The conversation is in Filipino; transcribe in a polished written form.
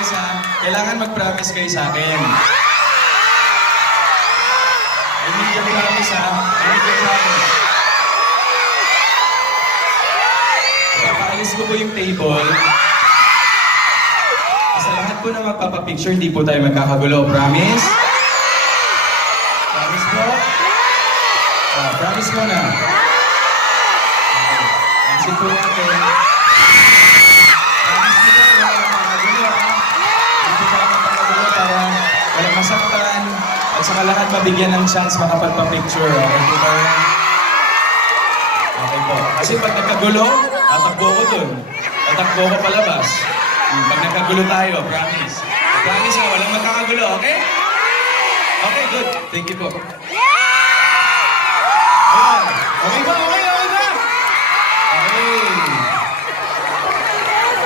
promise ha. Kailangan mag-promise kayo sa akin. I need your promise ha. I need your promise. Papaalis ko po yung table. Sa lahat po na magpapapicture, hindi po tayo magkakagulo. Promise? Promise po? Promise mo na. Pansin po natin. Promise mo po, wala magkakagulo ha. Hindi po tayo magkakagulo para walang masaktan. At saka lahat mabigyan ng chance makapagpapicture. Okay po ba yan? Okay po. Kasi pag nagkagulo, tatakbo ko dun. Tatakbo ko palabas. Pag nagkagulo tayo, promise. Promise ha, walang magkakagulo, okay? Okay, good. Thank you po. Ayan. Okay ba? Okay, okay ba? Okay.